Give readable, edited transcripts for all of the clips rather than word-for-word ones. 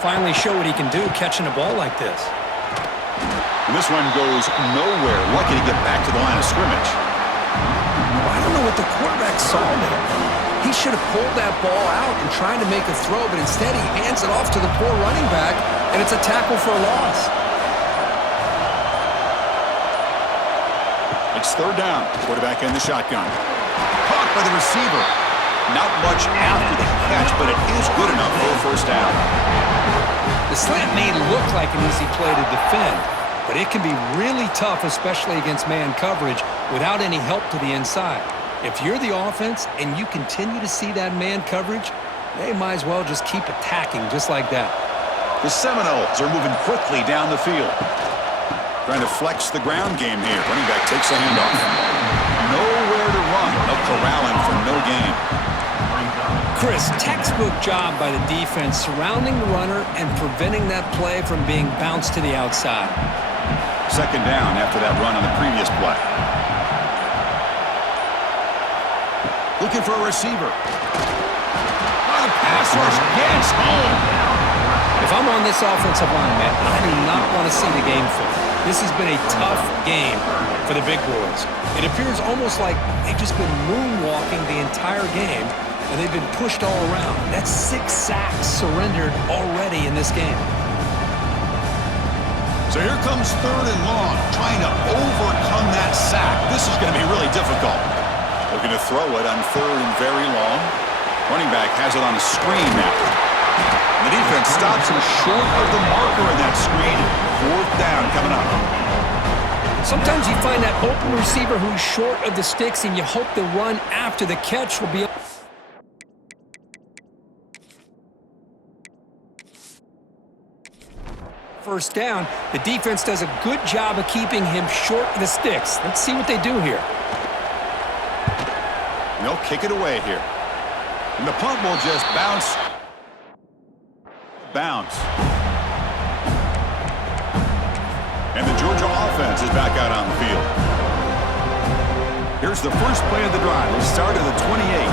Finally show what he can do catching a ball like this. And this one goes nowhere. Lucky to get back to the line of scrimmage. I don't know what the quarterback saw there. He should have pulled that ball out and tried to make a throw, but instead he hands it off to the poor running back, and it's a tackle for a loss. It's third down. Quarterback in the shotgun. Caught by the receiver. Not much after the catch, but it is good enough for a first down. The slant may look like an easy play to defend, but it can be really tough, especially against man coverage, without any help to the inside. If you're the offense and you continue to see that man coverage, they might as well just keep attacking just like that. The Seminoles are moving quickly down the field. Trying to flex the ground game here. Running back takes a handoff. Nowhere to run. They'll corral him for no gain. Chris, textbook job by the defense surrounding the runner and preventing that play from being bounced to the outside. Second down after that run on the previous play. Looking for a receiver. Oh, the pass rush gets home. If I'm on this offensive line, man, I do not want to see the game flip. This has been a tough game for the big boys. It appears almost like they've just been moonwalking the entire game, and they've been pushed all around. That's 6 sacks surrendered already in this game. So here comes third and long, trying to overcome that sack. This is going to be really difficult. Looking to throw it on third and very long. Running back has it on a screen now. The defense stops him short of the marker in that screen. Fourth down coming up. Sometimes you find that open receiver who's short of the sticks, and you hope the run after the catch will be... First down, the defense does a good job of keeping him short of the sticks. Let's see what they do here. They'll kick it away here. And the punt will just bounce. And the Georgia offense is back out on the field. Here's the first play of the drive. We start at the 28.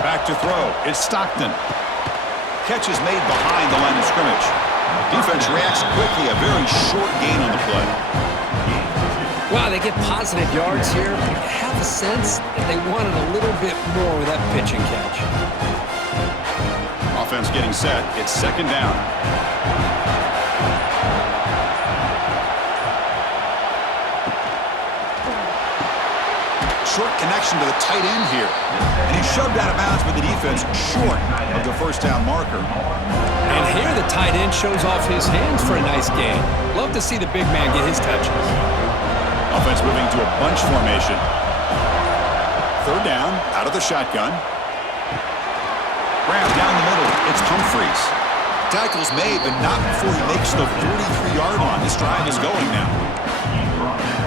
Back to throw. It's Stockton. Catch is made behind the line of scrimmage. Defense reacts quickly. A very short gain on the play. Wow, they get positive yards here. I have a sense that they wanted a little bit more with that pitch and catch. Offense getting set. It's second down. Short connection to the tight end here. And he's shoved out of bounds with the defense short of the first down marker. And here the tight end shows off his hands for a nice gain. Love to see the big man get his touches. Offense moving to a bunch formation. Third down, out of the shotgun. Grab down the middle. It's Humphreys. Tackle's made, but not before he makes the 43-yard line. This drive is going now.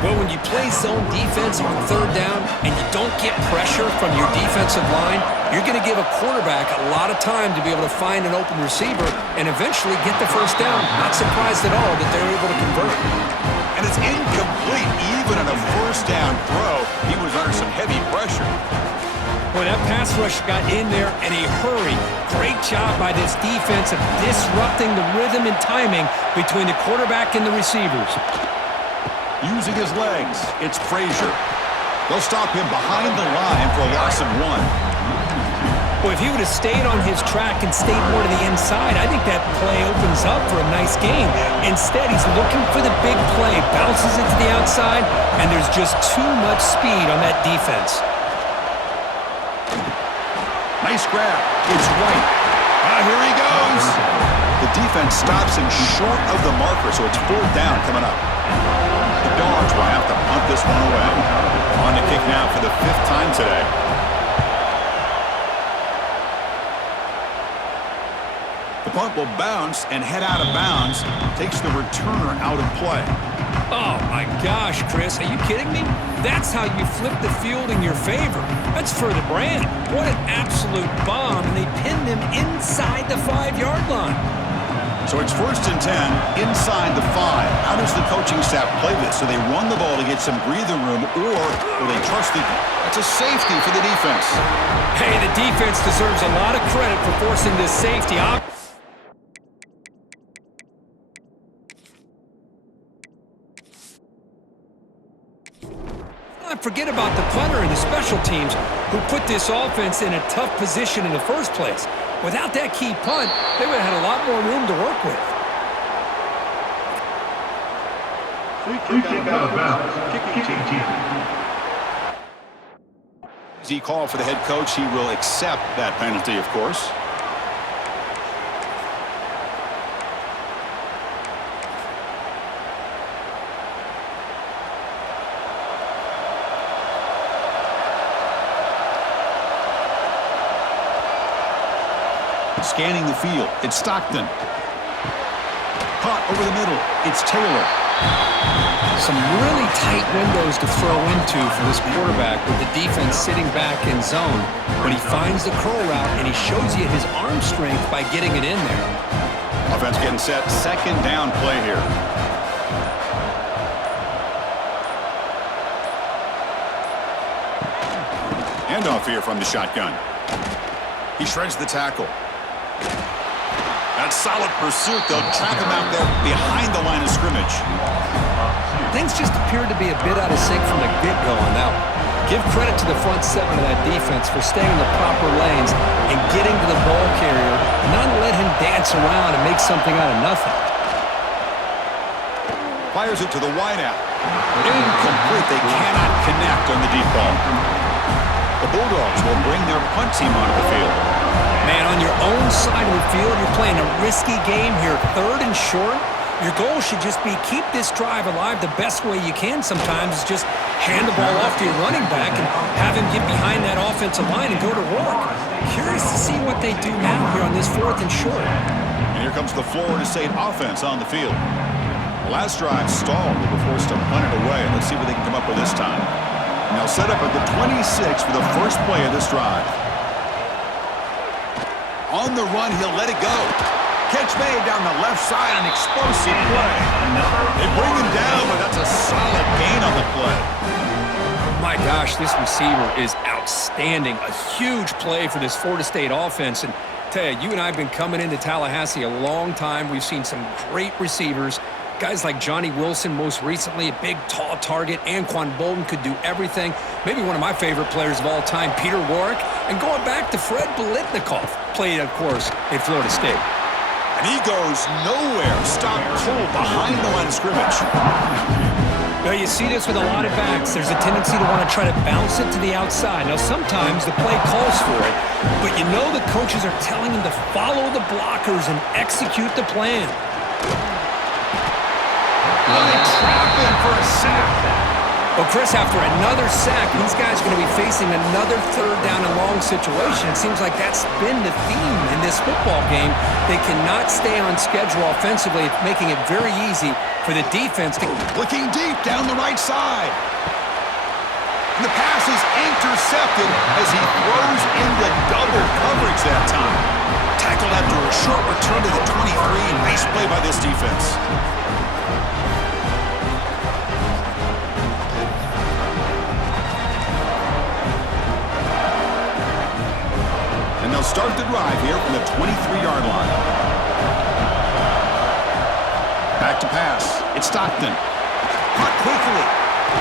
Well, when you play zone defense on third down and you don't get pressure from your defensive line, you're going to give a quarterback a lot of time to be able to find an open receiver and eventually get the first down. Not surprised at all that they're able to convert. And it's incomplete. Even on a first down throw, he was under some heavy pressure. Boy, that pass rush got in there in a hurry. Great job by this defense of disrupting the rhythm and timing between the quarterback and the receivers. Using his legs, it's Frazier. They'll stop him behind the line for a loss of 1. Boy, if he would have stayed on his track and stayed more to the inside, I think that play opens up for a nice game. Instead, he's looking for the big play, bounces it to the outside, and there's just too much speed on that defense. Nice grab. It's White. Here he goes. The defense stops him short of the marker, so it's fourth down coming up. The Dogs will have to punt this one away. On to kick now for the 5th time today. The punt will bounce and head out of bounds. Takes the returner out of play. Oh, my gosh, Chris. Are you kidding me? That's how you flip the field in your favor. That's for the brand. What an absolute bomb, and they pinned him inside the 5-yard line. So it's 1st and 10 inside the 5. How does the coaching staff play this? Do they run the ball to get some breathing room, or will they trust the... That's a safety for the defense. Hey, the defense deserves a lot of credit for forcing this safety. Forget about the punter and the special teams who put this offense in a tough position in the first place. Without that key punt, they would have had a lot more room to work with. As he called for the head coach, he will accept that penalty, of course. Scanning the field, it's Stockton. Caught over the middle, it's Taylor. Some really tight windows to throw into for this quarterback with the defense sitting back in zone. But he finds the curl route, and he shows you his arm strength by getting it in there. Offense getting set, 2nd down play here. Handoff here from the shotgun. He shreds the tackle. That's solid pursuit. They'll trap him out there behind the line of scrimmage. Things just appeared to be a bit out of sync from the get-go on that one. Give credit to the front 7 of that defense for staying in the proper lanes and getting to the ball carrier, not let him dance around and make something out of nothing. Fires it to the wideout. Incomplete. They cannot connect on the deep ball. The Bulldogs will bring their punt team onto the field. Man, on your own side of the field, you're playing a risky game here, 3rd and short. Your goal should just be keep this drive alive the best way you can sometimes is just hand the ball off to your running back and have him get behind that offensive line and go to work. Curious to see what they do now here on this 4th and short. And here comes the Florida State offense on the field. The last drive stalled. They were forced to punt it away. Let's see what they can come up with this time. And they'll set up at the 26 for the first play of this drive. On the run, he'll let it go. Catch made down the left side, an explosive play. They bring him down, but that's a solid gain on the play. My gosh, this receiver is outstanding. A huge play for this Florida State offense. And tell you, you and I have been coming into Tallahassee a long time. We've seen some great receivers. Guys like Johnny Wilson, most recently, a big, tall target. Anquan Bolden could do everything. Maybe one of my favorite players of all time, Peter Warwick. And going back to Fred Biletnikoff, played, of course, at Florida State. And he goes nowhere. Stopped cold behind the line of scrimmage. Now, you see this with a lot of backs. There's a tendency to want to try to bounce it to the outside. Now, sometimes the play calls for it, but you know the coaches are telling him to follow the blockers and execute the plan. Trapping for a sack. Well, Chris, after another sack, these guys are going to be facing another 3rd down and long situation. It seems like that's been the theme in this football game. They cannot stay on schedule offensively, making it very easy for the defense to... Looking deep down the right side. And the pass is intercepted as he throws into double coverage that time. Tackled after a short return to the 23. Nice play by this defense. They'll start the drive here from the 23-yard line. Back to pass. It's Stockton. Caught quickly.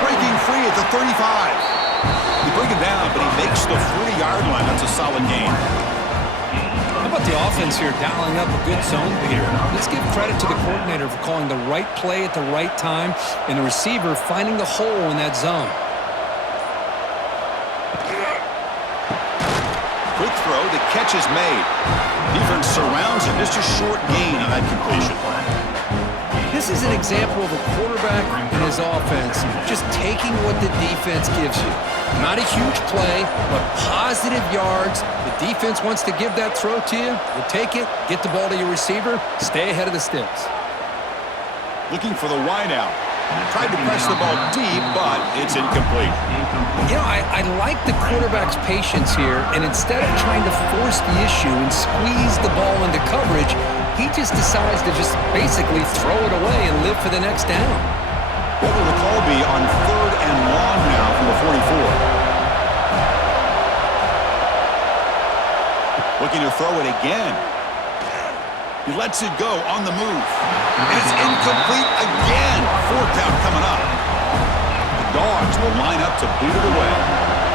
Breaking free at the 35. They bring him down, but he makes the 30-yard line. That's a solid gain. How about the offense here dialing up a good zone beater? Let's give credit to the coordinator for calling the right play at the right time and the receiver finding the hole in that zone. Quick throw, the catch is made. Defense surrounds him. Just a short gain on that completion. This is an example of a quarterback and his offense just taking what the defense gives you. Not a huge play, but positive yards. The defense wants to give that throw to you. You take it, get the ball to your receiver, stay ahead of the sticks. Looking for the wideout. Tried to press the ball deep, but it's incomplete. You know, I like the quarterback's patience here, and instead of trying to force the issue and squeeze the ball into coverage, he just decides to just basically throw it away and live for the next down. What will the call be on 3rd and long now from the 44? Looking to throw it again. He lets it go on the move. And it's incomplete again. 4th down coming up. The Dogs will line up to boot it away.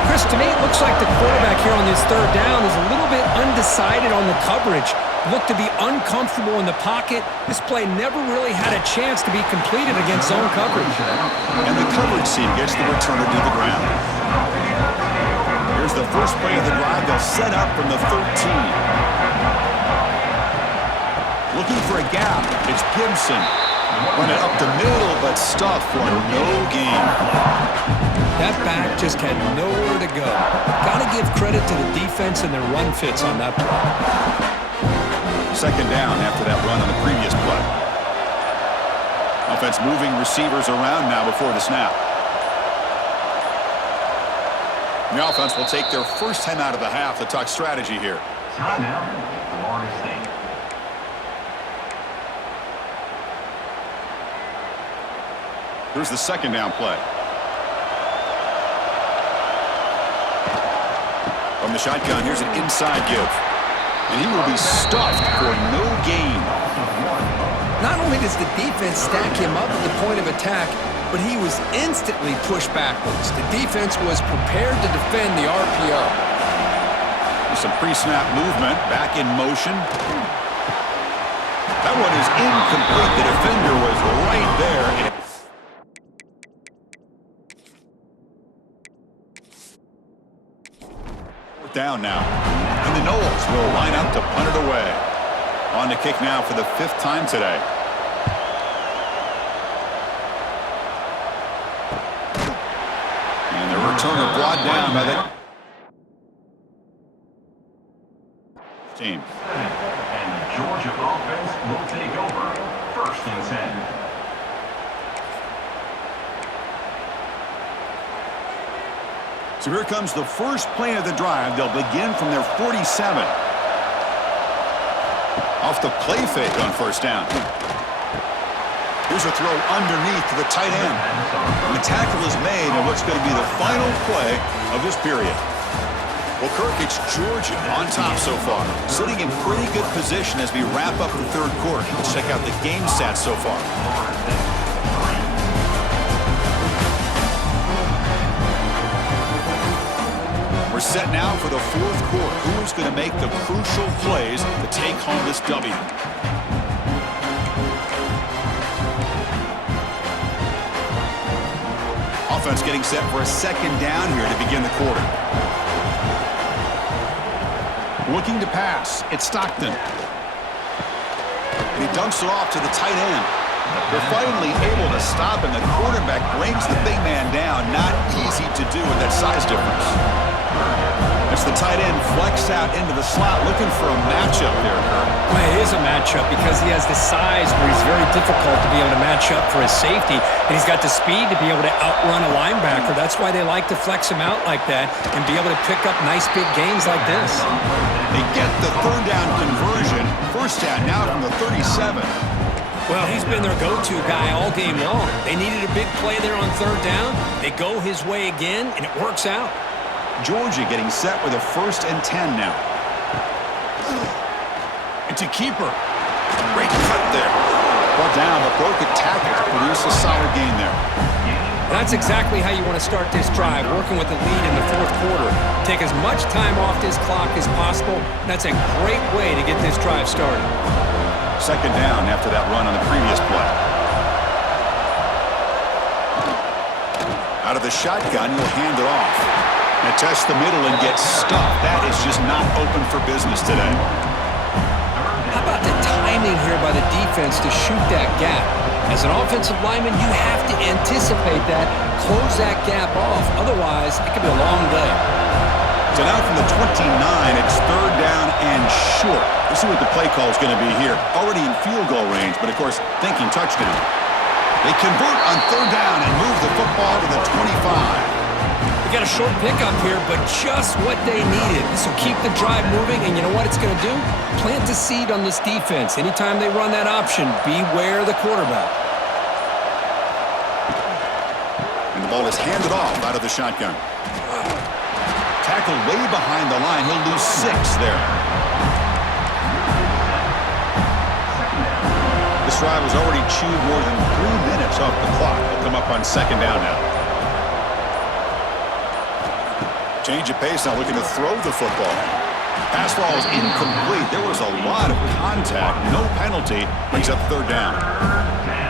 Chris, to me, it looks like the quarterback here on this 3rd down is a little bit undecided on the coverage. Looked to be uncomfortable in the pocket. This play never really had a chance to be completed against zone coverage. And the coverage team gets the returner to the ground. Here's the first play of the drive. They'll set up from the 13. Looking for a gap. It's Gibson. Run it up the middle, but stuffed for no gain. That back just had nowhere to go. Got to give credit to the defense and their run fits on that play. 2nd down after that run on the previous play. Offense moving receivers around now before the snap. The offense will take their first time out of the half to talk strategy here. Timeout, Florida State. Here's the 2nd down play. From the shotgun, here's an inside give. And he will be stuffed for no gain. Not only does the defense stack him up at the point of attack, but he was instantly pushed backwards. The defense was prepared to defend the RPO. There's some pre-snap movement, back in motion. That one is incomplete. The defender was right there. Down now. And the Knowles will line up to punt it away. On to kick now for the 5th time today. And the returner brought down by the team. And the Georgia offense will take over 1st and 10. So here comes the first play of the drive. They'll begin from their 47. Off the play fake on 1st down. Here's a throw underneath to the tight end. And the tackle is made on what's going to be the final play of this period. Well, Kirk, it's Georgia on top so far. Sitting in pretty good position as we wrap up the 3rd quarter. Let's check out the game stats so far. We're set now for the 4th quarter. Who's going to make the crucial plays to take home this W? Offense getting set for a 2nd down here to begin the quarter. Looking to pass. It's Stockton. And he dumps it off to the tight end. They're finally able to stop him. The quarterback brings the big man down. Not easy to do with that size difference. As the tight end flexed out into the slot, looking for a matchup there, Kurt. Well, it is a matchup because he has the size where he's very difficult to be able to match up for his safety, and he's got the speed to be able to outrun a linebacker. That's why they like to flex him out like that and be able to pick up nice big gains like this. They get the 3rd down conversion. 1st down now from the 37. Well, he's been their go-to guy all game long. They needed a big play there on 3rd down. They go his way again, and it works out. Georgia getting set with a 1st and 10 now. Into keeper. Great cut there. Brought down, but broke a tackle to produce a solid gain there. That's exactly how you want to start this drive, working with the lead in the 4th quarter. Take as much time off this clock as possible. That's a great way to get this drive started. 2nd down after that run on the previous play. Out of the shotgun, he'll hand it off. And test the middle and get stuffed. That is just not open for business today. How about the timing here by the defense to shoot that gap? As an offensive lineman, you have to anticipate that, close that gap off. Otherwise, it could be a long day. So now from the 29, it's 3rd down and short. Let's see what the play call is going to be here. Already in field goal range, but of course, thinking touchdown. They convert on third down and move the football to the 25. They got a short pickup here, but just what they needed. This will keep the drive moving, and you know what it's going to do? Plant the seed on this defense. Anytime they run that option, beware the quarterback. And the ball is handed off out of the shotgun. Tackled way behind the line. He'll lose 6 there. This drive has already chewed more than 3 minutes off the clock. They'll come up on second down now. Change of pace now, looking to throw the football. Pass ball is incomplete. There was a lot of contact. No penalty. Brings up third down.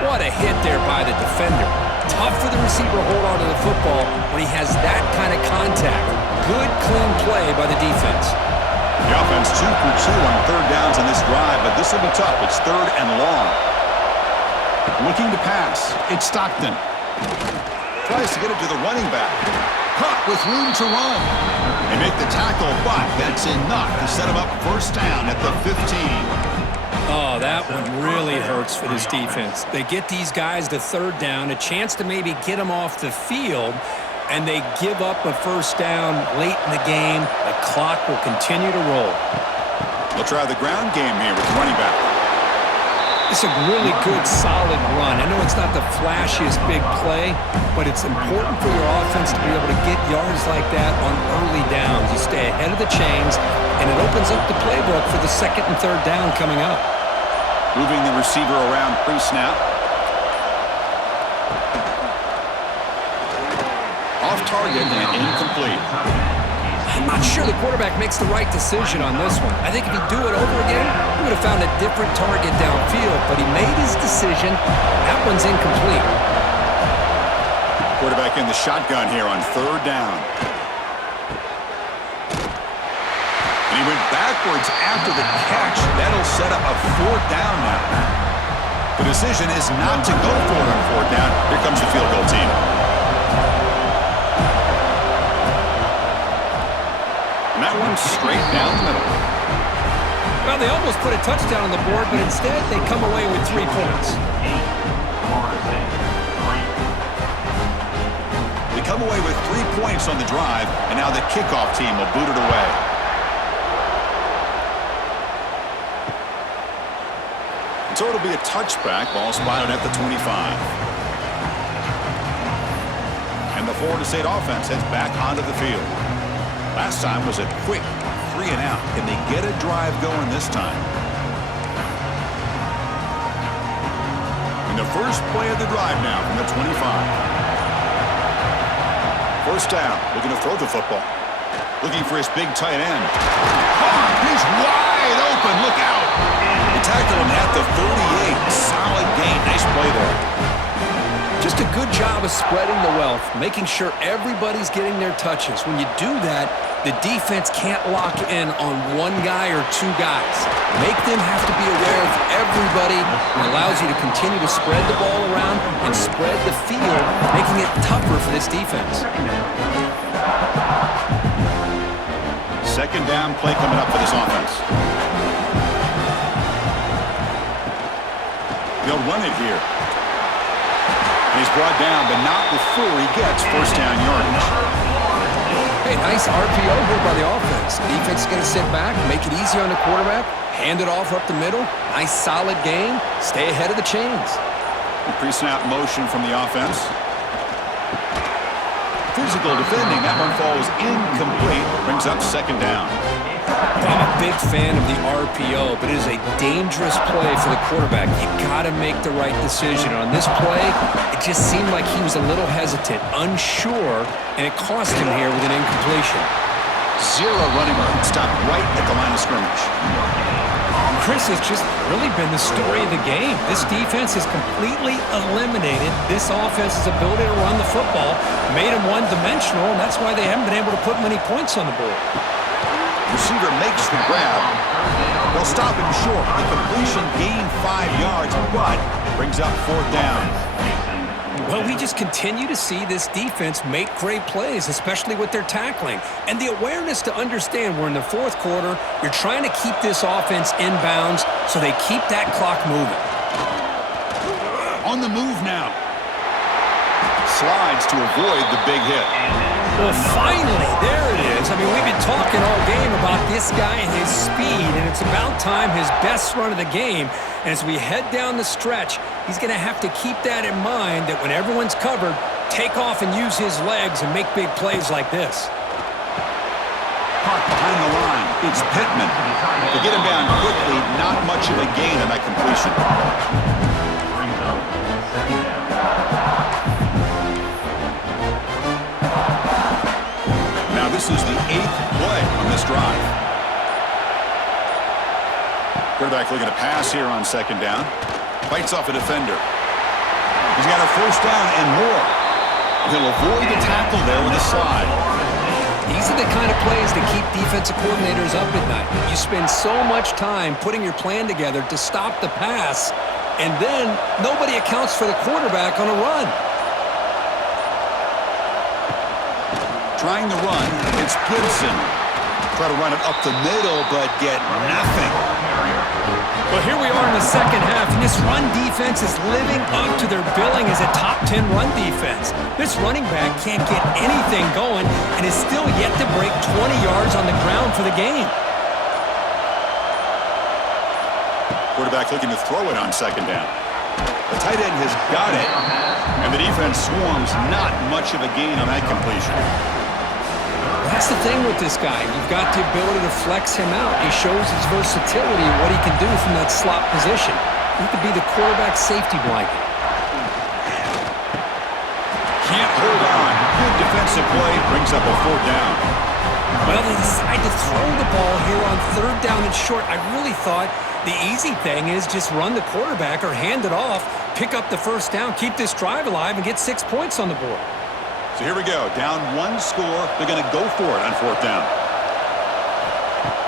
What a hit there by the defender. Tough for the receiver to hold on to the football when he has that kind of contact. Good, clean play by the defense. The offense 2 for 2 on third downs in this drive, but this will be tough. It's third and long. Looking to pass. It's Stockton. Tries to get it to the running back. Caught with room to run. They make the tackle, but that's enough to set him up first down at the 15. Oh, that one really hurts for this defense. They get these guys to third down, a chance to maybe get them off the field, and they give up a first down late in the game. The clock will continue to roll. They'll try the ground game here with the running back. It's a really good, solid run. I know it's not the flashiest big play, but it's important for your offense to be able to get yards like that on early downs. You stay ahead of the chains, and it opens up the playbook for the second and third down coming up. Moving the receiver around pre-snap. Off target and incomplete. I'm not sure the quarterback makes the right decision on this one. I think if he'd do it over again, he would have found a different target downfield, but he made his decision. That one's incomplete. Quarterback in the shotgun here on third down. And he went backwards after the catch. That'll set up a fourth down now. The decision is not to go for it on fourth down. Here comes the field goal team. And that one's straight down the middle. Well, they almost put a touchdown on the board, but instead they come away with 3 points. They come away with 3 points on the drive, and now the kickoff team will boot it away. So it'll be a touchback. Ball spotted at the 25. And the Florida State offense heads back onto the field. Last time was a quick 3 and out. Can they get a drive going this time? And the first play of the drive now from the 25. First down, looking to throw the football. Looking for his big tight end. He's wide open, look out! They tackled him at the 38. Solid gain, nice play there. Just a good job of spreading the wealth, making sure everybody's getting their touches. When you do that, the defense can't lock in on one guy or 2 guys. Make them have to be aware of everybody. It allows you to continue to spread the ball around and spread the field, making it tougher for this defense. Second down play coming up for this offense. They'll run it here. And he's brought down, but not before he gets first down yardage. Hey, nice RPO here by the offense. Defense is going to sit back, make it easy on the quarterback, hand it off up the middle. Nice solid game. Stay ahead of the chains. Pre-snap motion from the offense. Physical defending. That one falls incomplete. Brings up second down. I'm a big fan of the RPO, but it is a dangerous play for the quarterback. You got to make the right decision. On this play, it just seemed like he was a little hesitant, unsure, and it cost him here with an incompletion. 0 running room. Stopped right at the line of scrimmage. Chris, has just really been the story of the game. This defense has completely eliminated this offense's ability to run the football, made them one-dimensional, and that's why they haven't been able to put many points on the board. Receiver makes the grab. They'll stop him short. The completion gained 5 yards, but brings up fourth down. Well, we just continue to see this defense make great plays, especially with their tackling. And the awareness to understand we're in the fourth quarter, you're trying to keep this offense in bounds so they keep that clock moving. On On the move now. Slides to avoid the big hit. Well, finally, there it is. I mean, we've been talking all game about this guy and his speed, and it's about time his best run of the game. And as we head down the stretch, he's going to have to keep that in mind, that when everyone's covered, take off and use his legs and make big plays like this. Park behind the line. It's Pittman. To get him down quickly, not much of a gain on that completion. Brings up second down. Now this is the 8th play on this drive. Quarterback looking to pass here on second down. Fights off a defender. He's got a first down and more. He'll avoid the tackle there with a slide. These are the kind of plays that keep defensive coordinators up at night. You spend so much time putting your plan together to stop the pass, and then nobody accounts for the quarterback on a run. Trying to run, it's Gibson. Try to run it up the middle, but get nothing. Well, here we are in the second half, and this run defense is living up to their billing as a top 10 run defense. This running back can't get anything going and is still yet to break 20 yards on the ground for the game. Quarterback looking to throw it on second down. The tight end has got it, and the defense swarms. Not much of a gain on that completion. That's the thing with this guy. You've got the ability to flex him out. He shows his versatility and what he can do from that slot position. He could be the quarterback safety blanket. Can't hold on. Good defensive play. Brings up a fourth down. Well, they decide to throw the ball here on third down and short. I really thought the easy thing is just run the quarterback or hand it off, pick up the first down, keep this drive alive, and get 6 points on the board. So here we go. Down one score. They're going to go for it on fourth down.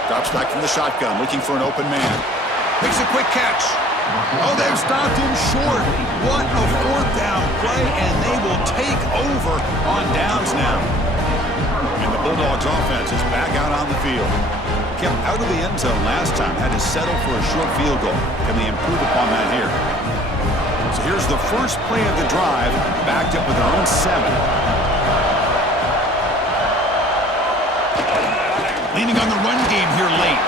Drops back from the shotgun, looking for an open man. Makes a quick catch. Oh, they've stopped him short. What a fourth down play, and they will take over on downs now. And the Bulldogs offense is back out on the field. Kept out of the end zone last time, had to settle for a short field goal. Can they improve upon that here? So here's the first play of the drive, backed up with their own 7. Leaning on the run game here late.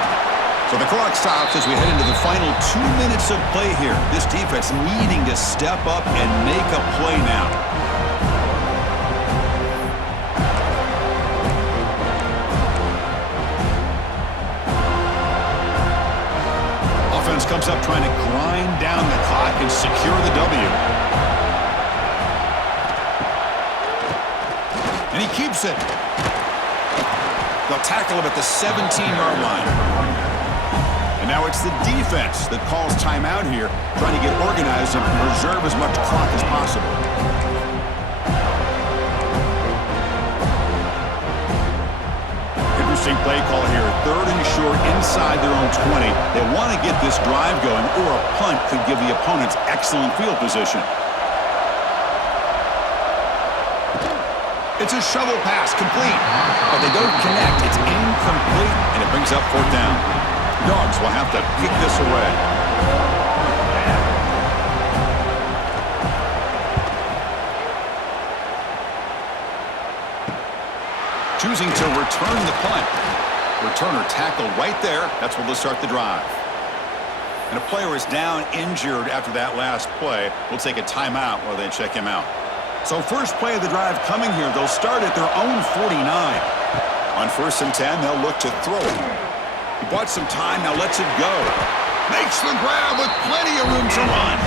So the clock stops as we head into the final 2 minutes of play here. This defense needing to step up and make a play now. Offense comes up trying to grind down the clock and secure the W. And he keeps it. They'll tackle him at the 17-yard line. And now it's the defense that calls timeout here, trying to get organized and preserve as much clock as possible. Interesting play call here. Third and short inside their own 20. They want to get this drive going, or a punt could give the opponents excellent field position. It's a shovel pass, complete. But they don't connect. It's incomplete, and it brings up fourth down. Dogs will have to kick this away. Choosing to return the punt. Returner tackled right there. That's where they'll start the drive. And a player is down injured after that last play. We'll take a timeout while they check him out. So first play of the drive coming here. They'll start at their own 49. On 1st and 10, they'll look to throw it. He bought some time, now lets it go. Makes the grab with plenty of room to run.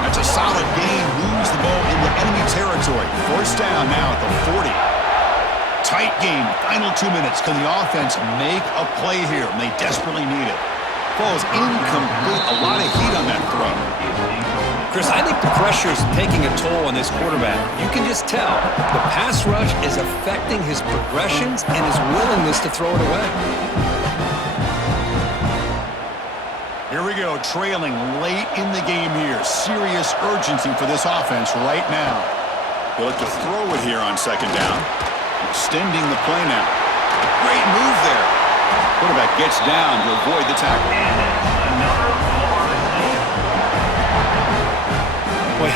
That's a solid gain. Moves the ball into enemy territory. First down now at the 40. Tight game. Final 2 minutes. Can the offense make a play here? And they desperately need it. Ball's incomplete. A lot of heat on that throw. Chris, I think the pressure is taking a toll on this quarterback. You can just tell the pass rush is affecting his progressions and his willingness to throw it away. Here we go, trailing late in the game here. Serious urgency for this offense right now. They'll look to throw it here on second down. Extending the play now. Great move there. Quarterback gets down to avoid the tackle. And another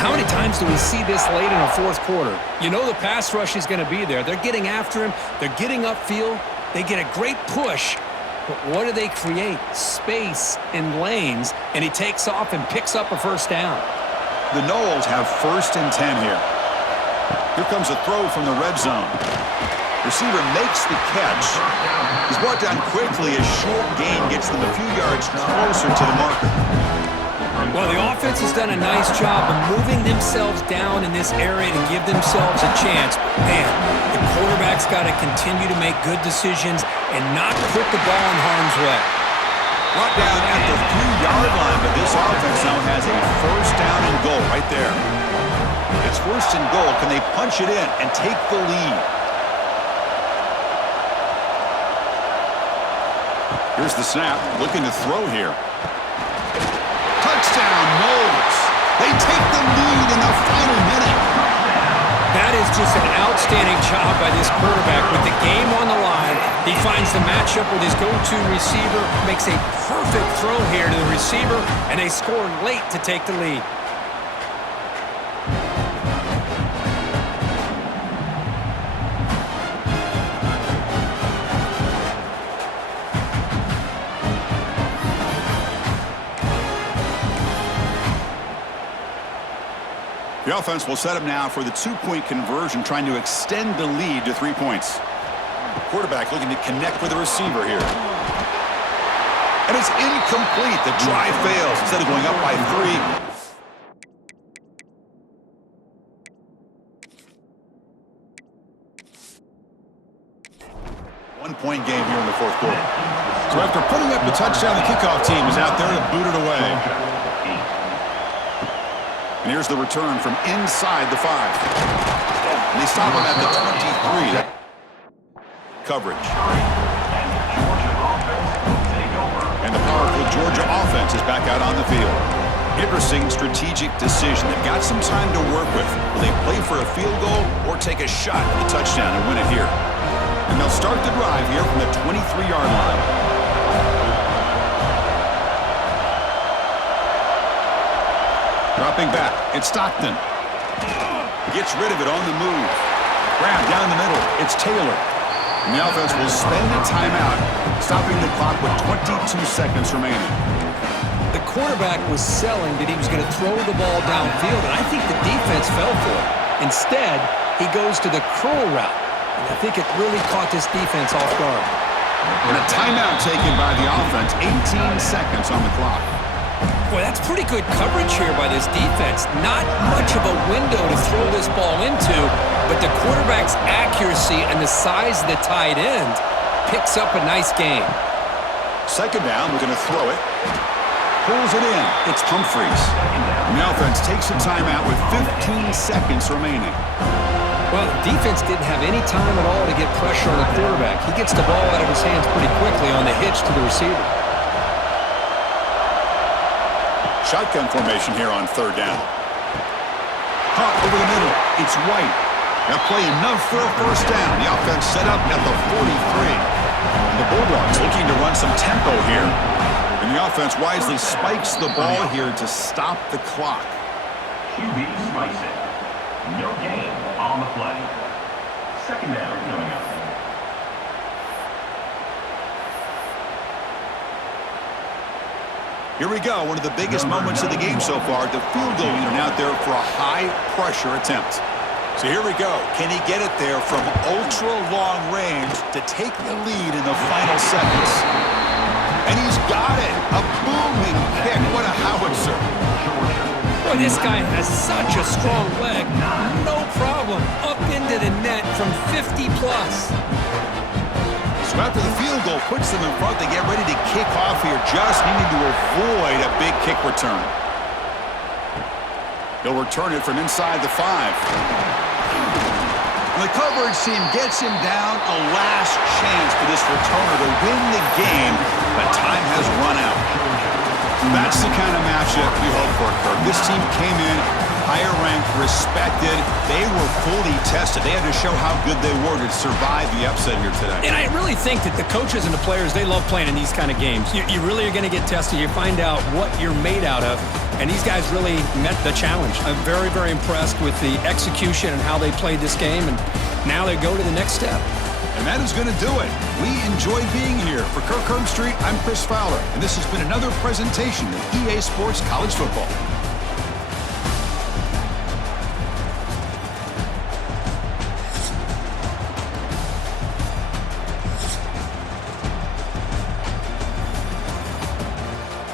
how many times do we see this late in a fourth quarter? You know the pass rush is going to be there. They're getting after him. They're getting upfield. They get a great push. But what do they create? Space in lanes, and he takes off and picks up a first down. The Noles have 1st and 10 here. Here comes a throw from the red zone. Receiver makes the catch. He's brought down quickly as short gain gets them a few yards closer to the marker. Well, the offense has done a nice job of moving themselves down in this area to give themselves a chance. But, man, the quarterback's got to continue to make good decisions and not put the ball in harm's way. Brought down at the 3-yard line, but this offense now has a 1st down and goal right there. It's 1st and goal. Can they punch it in and take the lead? Here's the snap. Looking to throw here. Touchdown, Noles. They take the lead in the final minute. That is just an outstanding job by this quarterback. With the game on the line, he finds the matchup with his go-to receiver, makes a perfect throw here to the receiver, and they score late to take the lead. The offense will set up now for the 2-point conversion, trying to extend the lead to 3 points. Quarterback looking to connect with the receiver here. And it's incomplete. The try fails instead of going up by 3. 1-point game here in the fourth quarter. So after putting up the touchdown, the kickoff team is out there to boot it away. And here's the return from inside the 5. And they stop him at the 23. Coverage. And the powerful Georgia offense is back out on the field. Interesting strategic decision. They've got some time to work with. Will they play for a field goal or take a shot at the touchdown and win it here? And they'll start the drive here from the 23-yard line. Dropping back, it's Stockton. Gets rid of it on the move. Grab down the middle, it's Taylor. And the offense will spend a timeout, stopping the clock with 22 seconds remaining. The quarterback was selling that he was going to throw the ball downfield, and I think the defense fell for it. Instead, he goes to the curl route, and I think it really caught this defense off guard. And a timeout taken by the offense, 18 seconds on the clock. Boy, that's pretty good coverage here by this defense. Not much of a window to throw this ball into, but the quarterback's accuracy and the size of the tight end picks up a nice game. Second down, we're going to throw it. Pulls it in. It's Humphreys. And the offense takes a timeout with 15 seconds remaining. Well, the defense didn't have any time at all to get pressure on the quarterback. He gets the ball out of his hands pretty quickly on the hitch to the receiver. Shotgun formation here on third down. Caught over the middle. It's White. Now play enough for a first down. The offense set up at the 43. And the Bulldogs looking to run some tempo here. And the offense wisely spikes the ball here to stop the clock. QB spikes it. No gain on the play. Second down coming up. Here we go, one of the biggest moments of the game so far. The field goal unit out there for a high-pressure attempt. So here we go. Can he get it there from ultra-long range to take the lead in the final seconds? And he's got it. A booming kick. What a howitzer. Boy, this guy has such a strong leg. No problem. Up into the net from 50-plus. So after the field goal puts them in front, they get ready to kick off here, just needing to avoid a big kick return. They'll return it from inside the 5. And the coverage team gets him down. A last chance for this returner to win the game, but time has run out. That's the kind of matchup we hope for, Kirk. This team came in higher ranked, respected. They were fully tested. They had to show how good they were to survive the upset here today. And I really think that the coaches and the players, they love playing in these kind of games. You really are going to get tested. You find out what you're made out of. and these guys really met the challenge. I'm very, very impressed with the execution and how they played this game, and now they go to the next step. And that is going to do it. We enjoyed being here. For Kirk Herbstreit, I'm Chris Fowler, and this has been another presentation of EA Sports College Football.